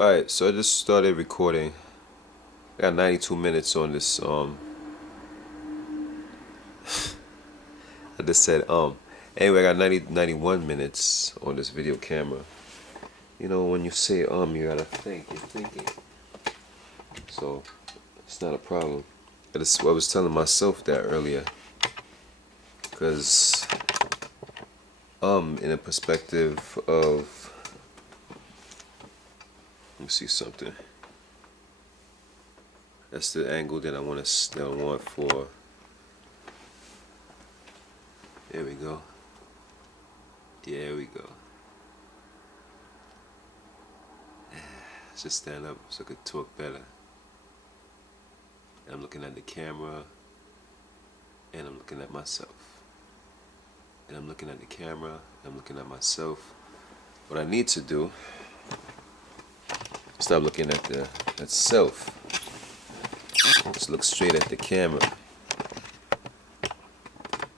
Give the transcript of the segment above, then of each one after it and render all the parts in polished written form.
Alright, so I just started recording. I got 92 minutes on this, I just said, anyway, I got 91 minutes on this video camera. You know, when you say, you gotta think, you're thinking. So, it's not a problem. I was telling myself that earlier. Because, in a perspective of, let me see something. That's the angle that I want for. There we go. There we go. Let's just stand up so I could talk better. And I'm looking at the camera, and I'm looking at myself. And I'm looking at the camera, and I'm looking at myself. What I need to do, stop looking at self. Just look straight at the camera.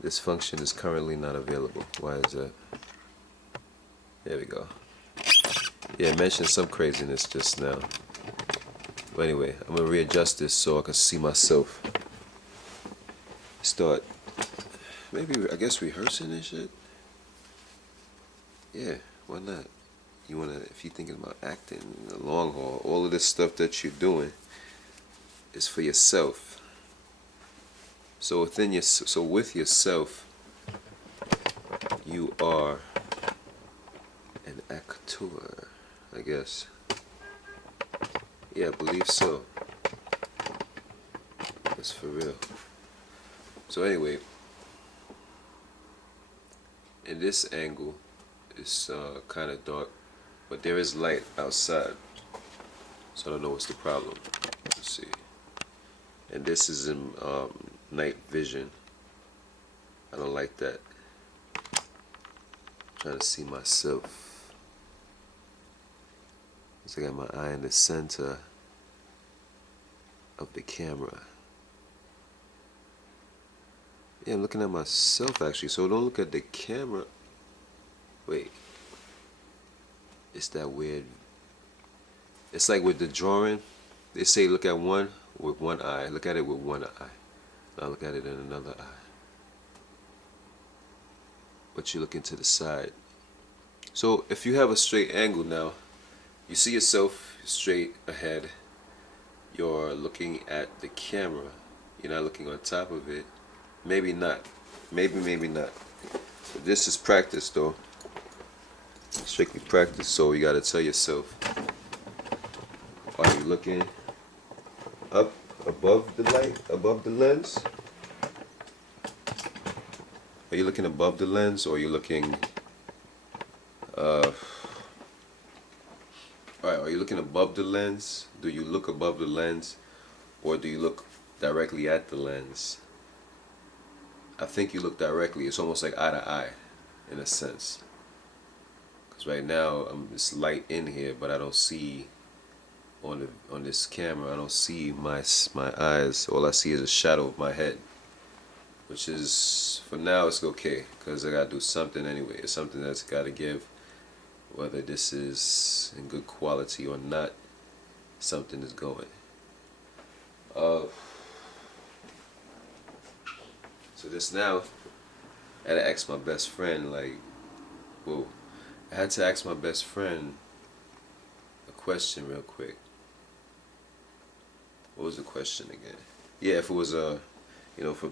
This function is currently not available. Why is that? There we go. Yeah, I mentioned some craziness just now. But anyway, I'm gonna readjust this so I can see myself. Start, maybe, I guess, rehearsing and shit. Yeah, why not? You wanna, if you're thinking about acting in the long haul, all of this stuff that you're doing is for yourself. So with yourself, you are an actor, I guess. Yeah, I believe so. That's for real. So anyway, in this angle, it's kind of dark, but there is light outside. So I don't know what's the problem. Let's see. And this is in night vision. I don't like that. I'm trying to see myself. So I got my eye in the center of the camera. Yeah, I'm looking at myself actually, so don't look at the camera. Wait. It's that weird. It's like with the drawing, they say look at one with one eye. Look at it with one eye. Now look at it in another eye. But you're looking to the side. So if you have a straight angle now, you see yourself straight ahead. You're looking at the camera. You're not looking on top of it. Maybe not. Maybe not. But this is practice though. Strictly practice. So you gotta tell yourself, are you looking up above the light, above the lens? Are you looking above the lens, or are you looking alright, are you looking above the lens? Do you look above the lens, or do you look directly at the lens? I think you look directly. It's almost like eye to eye, in a sense. Because right now, it's light in here, but I don't see on this camera. I don't see my eyes. All I see is a shadow of my head, which is, for now, it's okay, because I gotta do something anyway. It's something that's gotta give, whether this is in good quality or not. Something is going. So this now, I had to ask my best friend, like, whoa, I had to ask my best friend a question real quick. What was the question again? Yeah, if it was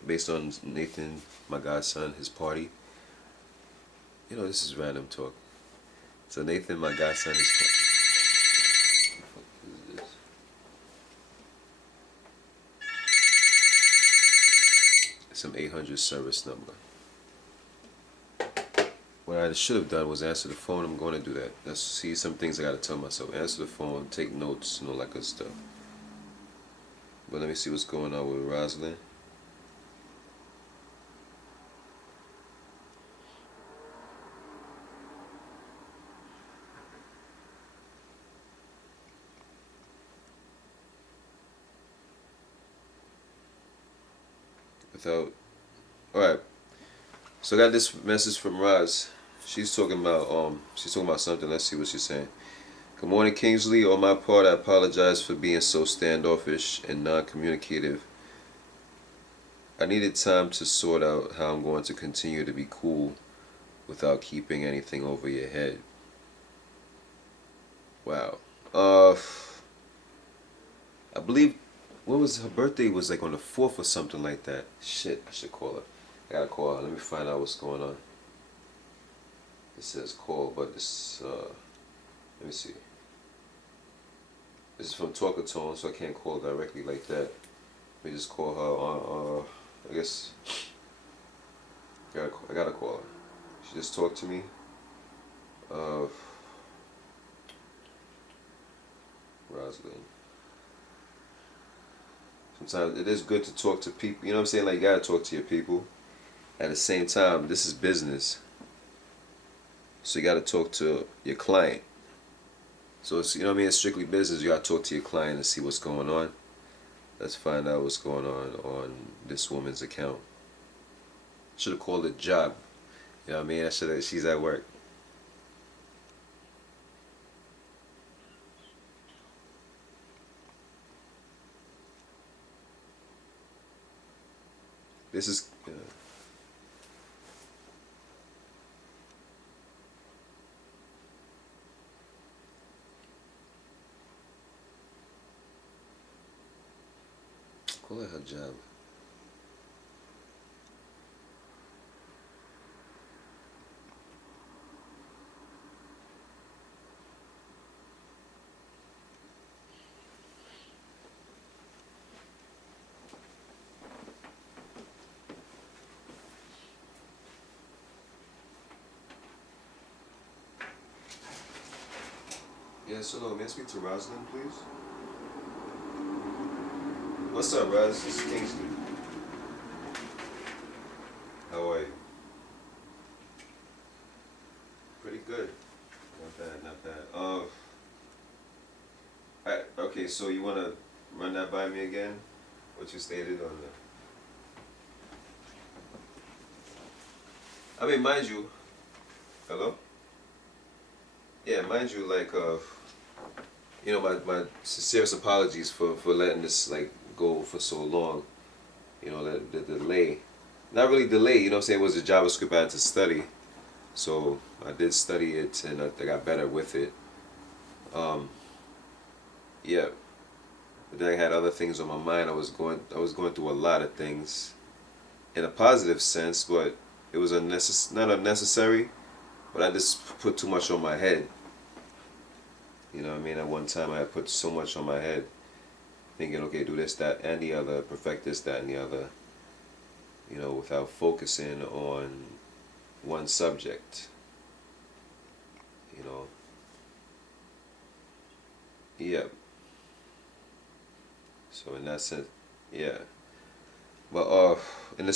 based on Nathan, my godson, his party. You know, this is random talk. So Nathan, my godson, his party. What the fuck is this? Some 800 service number. What I should have done was answer the phone. I'm going to do that. That's, see, some things I gotta tell myself. Answer the phone, take notes, and all that good stuff. But let me see what's going on with Rosalind. Without, alright. So I got this message from Roz. She's talking about something. Let's see what she's saying. Good morning, Kingsley. On my part, I apologize for being so standoffish and non-communicative. I needed time to sort out how I'm going to continue to be cool without keeping anything over your head. Wow. Uh, I believe what was her birthday was like on the 4th or something like that. Shit, I should call her. I gotta call her. Let me find out what's going on. It says call, but this let me see. This is from Talkatone, so I can't call directly like that. Let me just call her on. I guess I gotta call her. She just talked to me. Uh, Rosalind. Sometimes it is good to talk to people. You know what I'm saying? Like you gotta talk to your people. At the same time, this is business, so you gotta talk to your client. So it's, you know what I mean? It's strictly business. You gotta talk to your client and see what's going on. Let's find out what's going on this woman's account. Should have called it job. You know what I mean? I should have. She's at work. This is. Call it her job. Yes, hello. May I speak to Rosalind, please? What's up, Ros? This is Kingsley. How are you? Pretty good. Not bad, not bad. Okay, so you wanna run that by me again? What you stated on the. I mean, mind you. Hello. Yeah, mind you, like my sincerest apologies for letting this like go for so long. You know, the delay. Not really delay. You know what I'm saying? It was a JavaScript I had to study. So I did study it and I got better with it. Um, yeah, but then I had other things on my mind. I was going through a lot of things in a positive sense, but it was not unnecessary. But I just put too much on my head. You know what I mean? At one time I had put so much on my head, thinking, okay, do this, that, and the other, perfect this, that, and the other. You know, without focusing on one subject. You know. Yeah. So in that sense, yeah. But in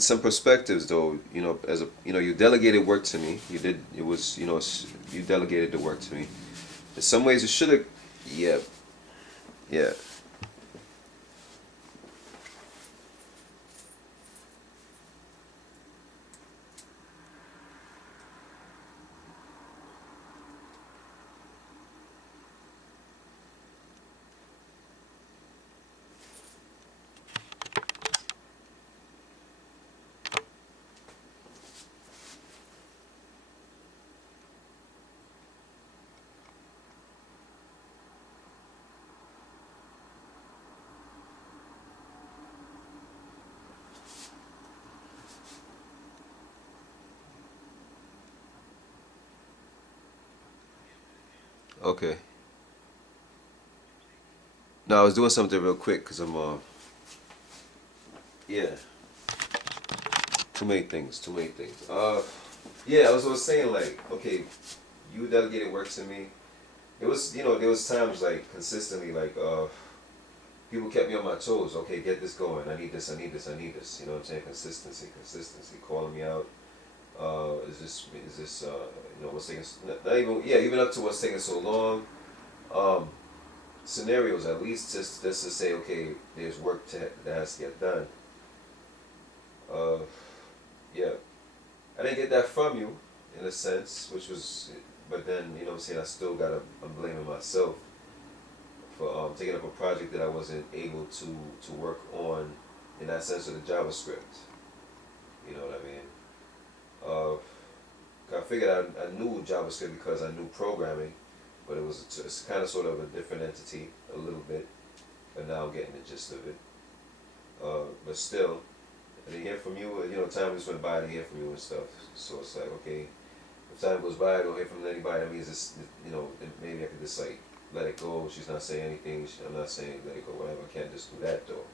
some perspectives though, you know, as a you delegated work to me. You did. It was you delegated the work to me. In some ways, you should have. Yeah. Yeah. Okay. No, I was doing something real quick because I'm yeah. Too many things. Too many things. Yeah, I was saying like, okay, you delegated work to me. It was, there was times like consistently like people kept me on my toes. Okay, get this going. I need this. I need this. I need this. You know what I'm saying? Consistency, calling me out. Is this what's taking not even even up to what's taking so long. Um, Scenarios at least just to say okay, there's work that has to get done. Uh, yeah, I didn't get that from you in a sense, which was but then, you know what I'm saying, I still gotta, I'm blaming myself for taking up a project that I wasn't able to work on in that sense of the JavaScript. You know what I mean? I figured I knew JavaScript because I knew programming, but it's kind of sort of a different entity a little bit. But now I'm getting the gist of it. But still, I didn't hear from you. You know, time just went by. I didn't hear from you and stuff. So it's like, okay, if time goes by, I don't hear from anybody. That means it's, you know, maybe I could just like let it go. She's not saying anything. I'm not saying let it go. Whatever. I can't just do that though.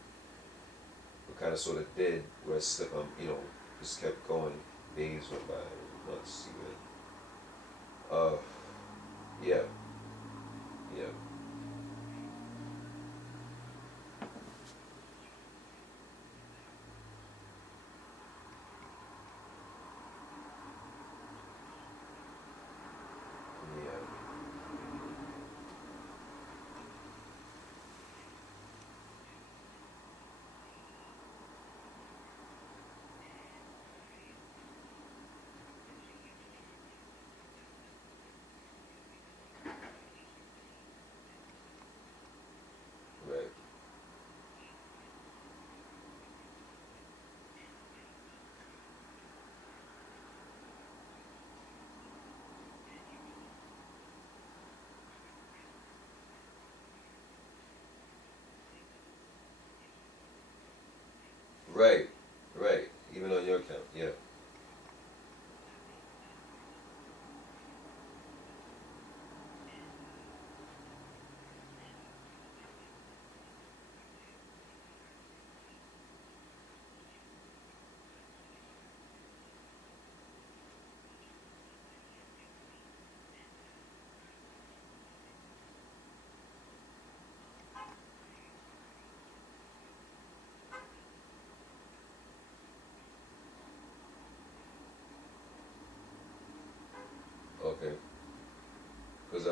But kind of sort of did where it slipped. You know, just kept going. Days went by, months even. Uh, yeah, yeah, yeah. Right, right, right. Even on your account, yeah. Okay, because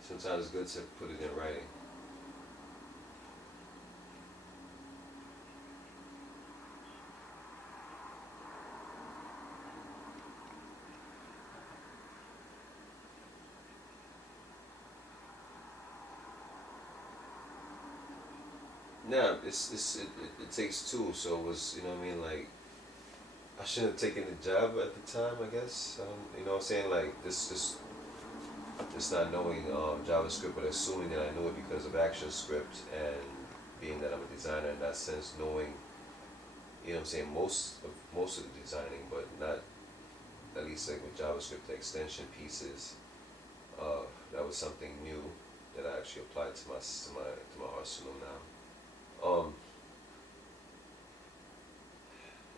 sometimes it's good to put it in writing. Nah, it takes two. So it was, you know what I mean, like I shouldn't have taken the job at the time. I guess you know what I'm saying, like this just not knowing JavaScript, but assuming that I knew it because of ActionScript and being that I'm a designer in that sense, knowing, you know what I'm saying, most of the designing, but not at least like with JavaScript, the extension pieces. That was something new that I actually applied to my arsenal now.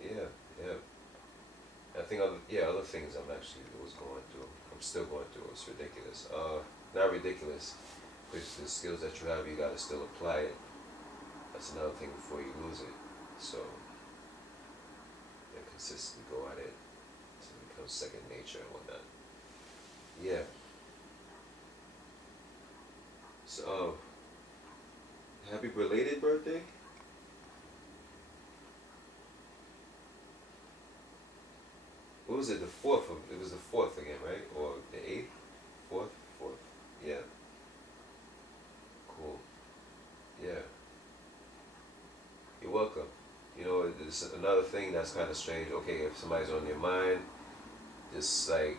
Yeah, yeah. I think other things I'm actually was going through. I'm still going through. It's ridiculous. Not ridiculous, because the skills that you have, you gotta still apply it. That's another thing before you lose it. So, and consistently go at it so it becomes second nature and whatnot. Yeah. So, happy belated birthday. What was it? The fourth of it was the fourth again, right? Or the eighth? Fourth? Fourth. Yeah. Cool. Yeah. You're welcome. You know, it's another thing that's kind of strange. Okay, if somebody's on your mind, just like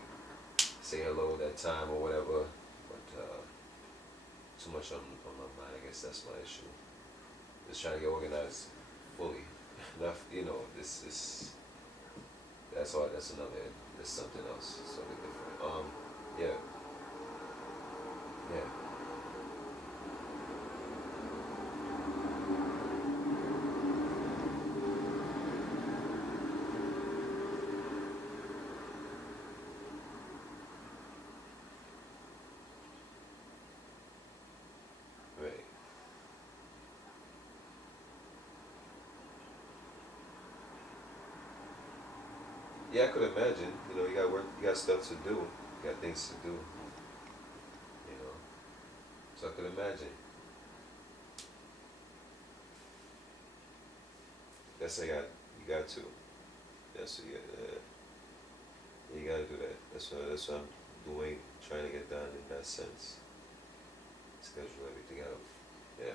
say hello at that time or whatever. But too much on my mind. I guess that's my issue. Just trying to get organized fully. Enough, you know. This that's all. That's another. That's something else. Something different. Yeah, yeah. Right. Yeah, I could imagine. You know, you got work, you got stuff to do, you got things to do. You know, so I could imagine. That's you got to. That's what you got to do that. That's what I'm doing, trying to get done in that sense. Schedule everything out. Yeah.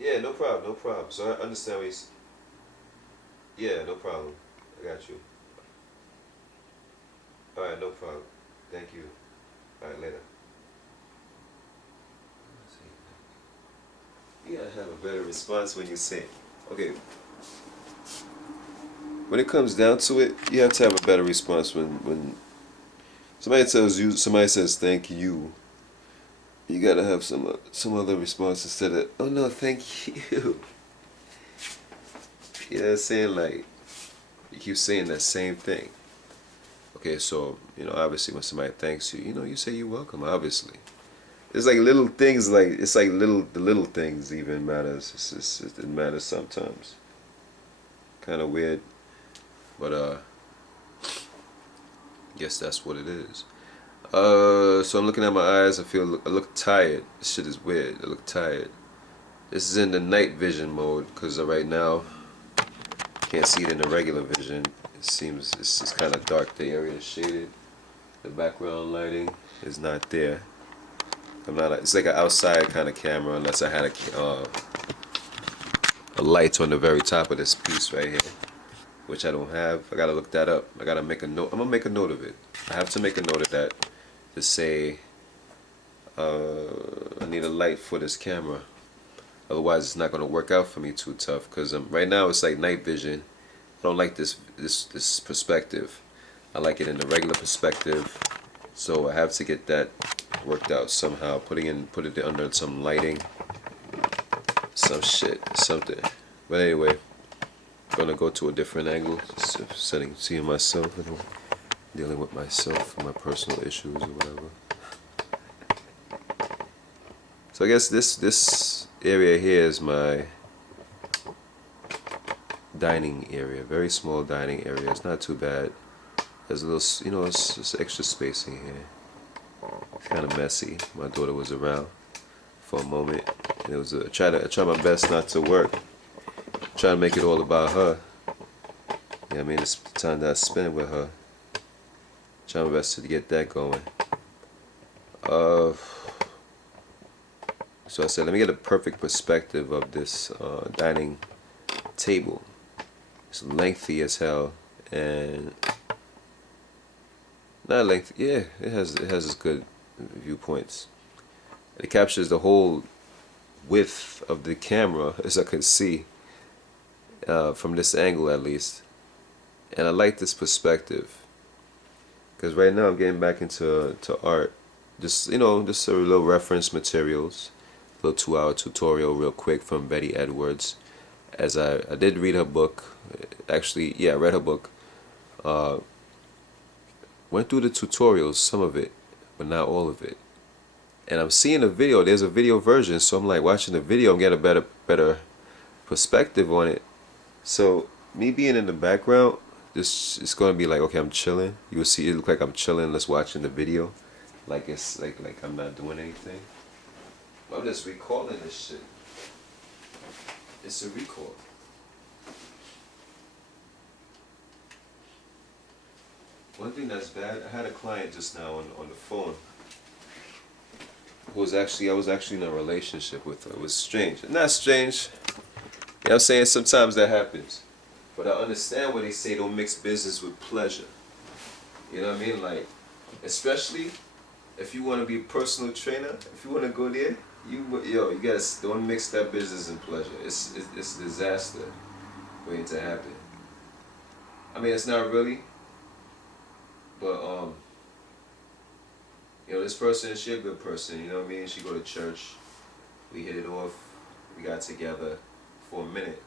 Yeah, no problem, no problem. So I understand what he's. Yeah, no problem. I got you. All right, no problem. Thank you. All right, later. You gotta have a better response when you say, okay, when it comes down to it, you have to have a better response when somebody tells you, somebody says thank you. You gotta have some other response instead of oh no thank you. You know what I'm saying? Like you keep saying that same thing. Okay, so you know obviously when somebody thanks you, you know you say you're welcome. Obviously, it's like little things like it's like the little things even matters. It matters sometimes. Kind of weird, but guess that's what it is. So I'm looking at my eyes. I look tired. This shit is weird. I look tired. This is in the night vision mode because right now can't see it in the regular vision. It seems it's kind of dark. The area is shaded. The background lighting is not there. I'm not. It's like an outside kind of camera unless I had a light on the very top of this piece right here, which I don't have. I gotta look that up. I gotta make a note. I'm gonna make a note of it. I have to make a note of that to say I need a light for this camera. Otherwise, it's not gonna work out for me too tough. Cause right now it's like night vision. I don't like this perspective. I like it in the regular perspective. So I have to get that worked out somehow. Put it under some lighting, some shit, something. But anyway, I'm gonna go to a different angle, seeing myself and dealing with myself and my personal issues or whatever. So I guess this area here is my dining area, very small dining area. It's not too bad. There's a little, you know, it's just extra spacing here. It's kind of messy. My daughter was around for a moment, and it was I try my best not to work. Try to make it all about her. Yeah, I mean, it's the time that I spend with her. Try my best to get that going. So I said, let me get a perfect perspective of this dining table. It's lengthy as hell, and not lengthy. Yeah, it has its good viewpoints. It captures the whole width of the camera, as I can see from this angle at least. And I like this perspective because right now I'm getting back into art. Just just a little reference materials, a little 2-hour tutorial real quick from Betty Edwards. As I did read her book, actually, yeah, I read her book. Went through the tutorials, some of it, but not all of it. And I'm seeing a video. There's a video version, so I'm like watching the video. I'm getting a better perspective on it. So me being in the background, this it's gonna be like okay, I'm chilling. You will see it look like I'm chilling. Let's watching the video, like it's like I'm not doing anything. I'm just recalling this shit. It's a recall. One thing that's bad, I had a client just now on the phone who was actually, I was actually in a relationship with her. It was strange. Not strange. You know what I'm saying? Sometimes that happens. But I understand what they say, don't mix business with pleasure. You know what I mean? Like, especially if you want to be a personal trainer, if you want to go there, you guys don't mix that business and pleasure. It's a disaster waiting to happen. I mean, it's not really, but this person, she a good person. You know what I mean? She go to church. We hit it off. We got together for a minute.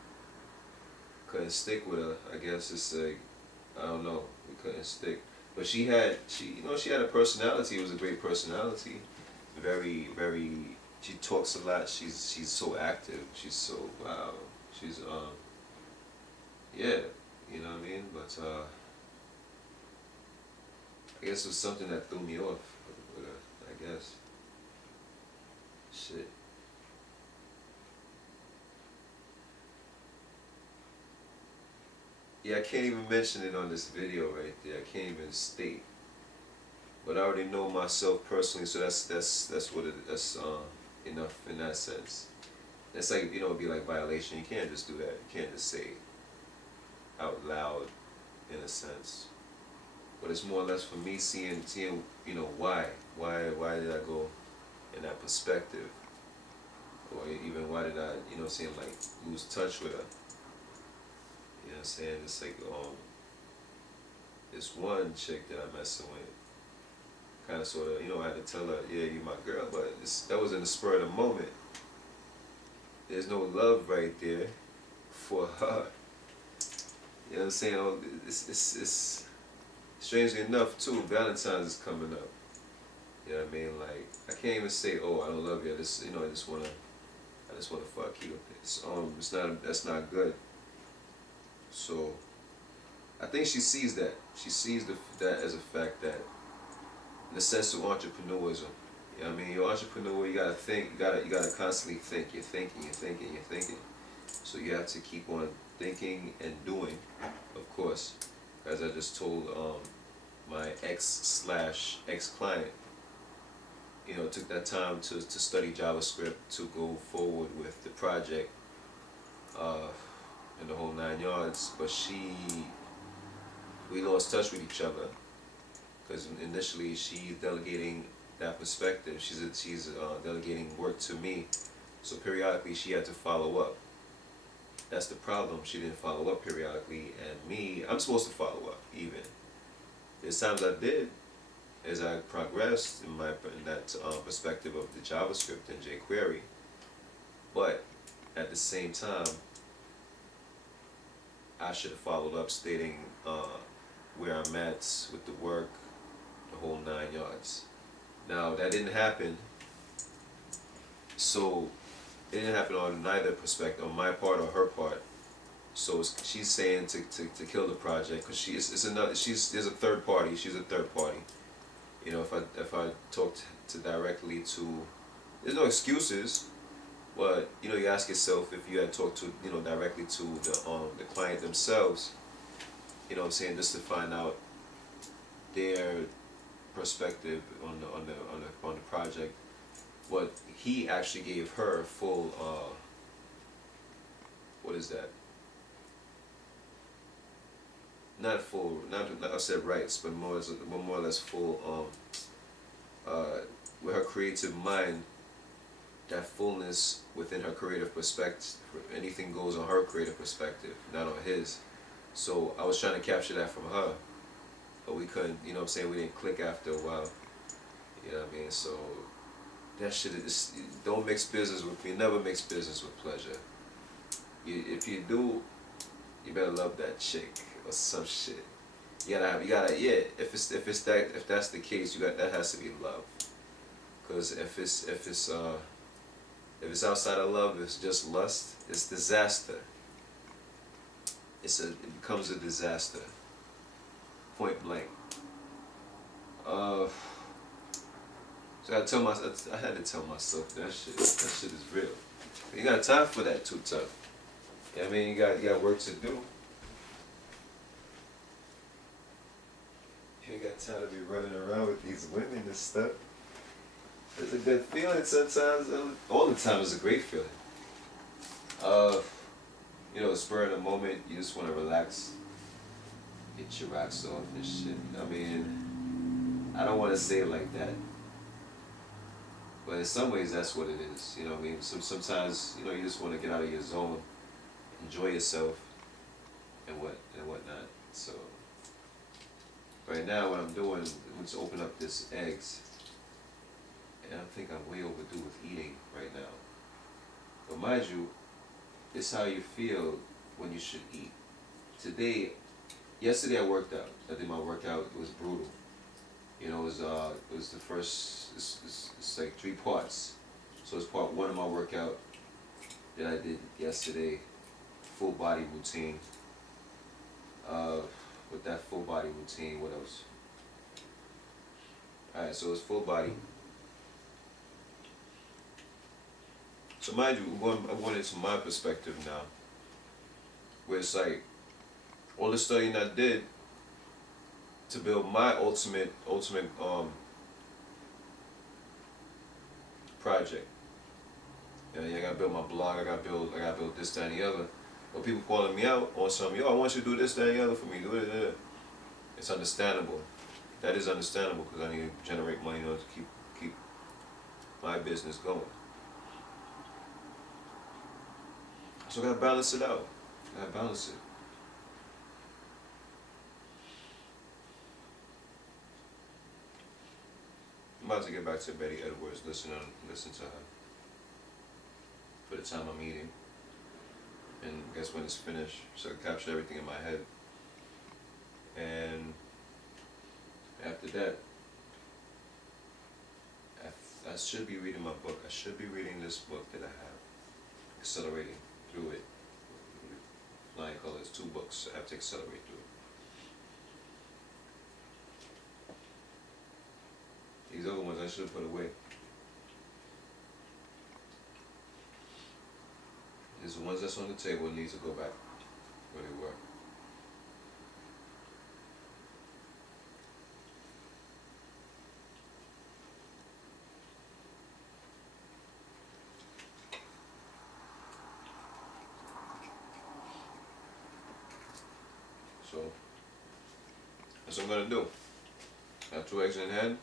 Couldn't stick with her. I guess it's like, I don't know. We couldn't stick. But she had a personality. It was a great personality. Very, very. She talks a lot. She's so active. She's so wow. She's yeah. You know what I mean? But I guess it was something that threw me off with her. I guess. Shit. Yeah, I can't even mention it on this video right there. I can't even state. But I already know myself personally, so that's what that's enough in that sense. It's like, it'd be like violation. You can't just do that. You can't just say it out loud, in a sense. But it's more or less for me seeing why did I go in that perspective, or even why did I like lose touch with her. You know what I'm saying? It's like this one chick that I'm messing with. Kind of sort of, I had to tell her, yeah, you're my girl, but that was in the spur of the moment. There's no love right there for her. You know what I'm saying? It's strangely enough too, Valentine's is coming up. You know what I mean? Like, I can't even say, oh, I don't love you. I just wanna fuck you. That's not good. So, I think she sees that. She sees that as a fact that, in the sense of entrepreneurism. You know what I mean? You're an entrepreneur, you gotta think, you gotta constantly think. You're thinking. So you have to keep on thinking and doing, of course. As I just told my ex/ex client, took that time to study JavaScript to go forward with the project and the whole 9 yards. But we lost touch with each other. Because initially she's delegating that perspective. She's delegating work to me. So periodically she had to follow up. That's the problem. She didn't follow up periodically, and me, I'm supposed to follow up even. There's times I did as I progressed in that perspective of the JavaScript and jQuery. But at the same time, I should have followed up stating where I'm at with the work, the whole 9 yards. Now that didn't happen, so it didn't happen on neither perspective, on my part or her part. So she's saying to kill the project because there's a third party. She's a third party. If I talked to directly to, there's no excuses, but you ask yourself if you had talked to directly to the client themselves. What I'm saying, just to find out their perspective on the project. But he actually gave her full what is that? Not full, not I said rights, but more or less full with her creative mind. That fullness within her creative perspective. Anything goes on her creative perspective, not on his. So I was trying to capture that from her, but we couldn't. What I'm saying, we didn't click after a while. You know what I mean? So that shit is, don't mix business with me. Never mix business with pleasure. If you do, you better love that chick or some shit. You gotta yeah. If that's the case, that has to be love. Cause if it's outside of love, it's just lust. It's disaster. It becomes a disaster. Point blank. So I had to tell myself that shit is real. You got time for that too tough. You know what I mean? You got work to do. You ain't got time to be running around with these women and stuff. It's a good feeling sometimes. All the time is a great feeling. Spur of the moment, you just want to relax, get your rocks off and shit. I mean, I don't want to say it like that, but in some ways that's what it is. You know what I mean? Sometimes you just want to get out of your zone, enjoy yourself, and whatnot. So right now, what I'm doing, I'm just open up this eggs, and I think I'm way overdue with eating right now. But mind you, it's how you feel when you should eat. Yesterday I worked out. I did my workout. It was brutal. You know, it was the first. It's like 3 parts. So it's part one of my workout that I did yesterday. Full body routine. With that full body routine, what else? Alright, so it's full body. So mind you, I'm going into my perspective now, where it's like all the studying I did to build my ultimate project. You know, I gotta build my blog. I gotta build this, that, and the other. But people calling me out on something. Yo, I want you to do this, that, and the other for me. Do it. It's understandable. That is understandable because I need to generate money in order to keep my business going. So I gotta balance it out. I gotta balance it. I'm about to get back to Betty Edwards, listen to her for the time I'm eating. And guess when it's finished, so I can capture everything in my head. And after that, I should be reading my book. I should be reading this book that I have, accelerating through it. Flying Colors, 2 books I have to accelerate through. These other ones I should have put away. These are the ones that's on the table need to go back where they were. So that's what I'm gonna do. I have 2 eggs in hand,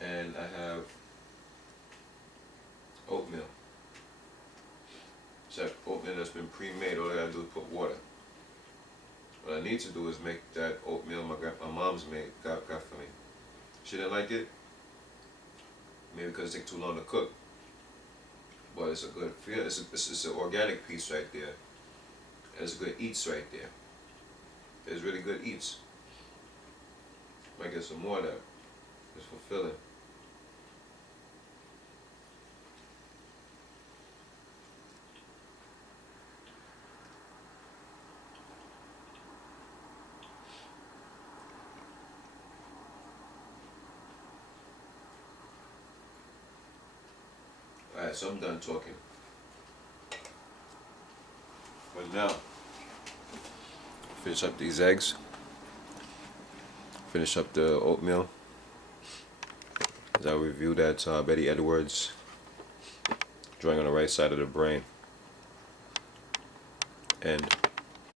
and I have oatmeal. Except oatmeal that's been pre-made. All I gotta do is put water. What I need to do is make that oatmeal my mom's got for me. She didn't like it. Maybe because it took too long to cook. But it's a good feel. It's an organic piece right there. There's good eats right there. There's really good eats. Might get some more of that. It's fulfilling. Alright, so I'm done talking. But now, finish up these eggs. Finish up the oatmeal. As I review that Betty Edwards, Drawing on the Right Side of the Brain. And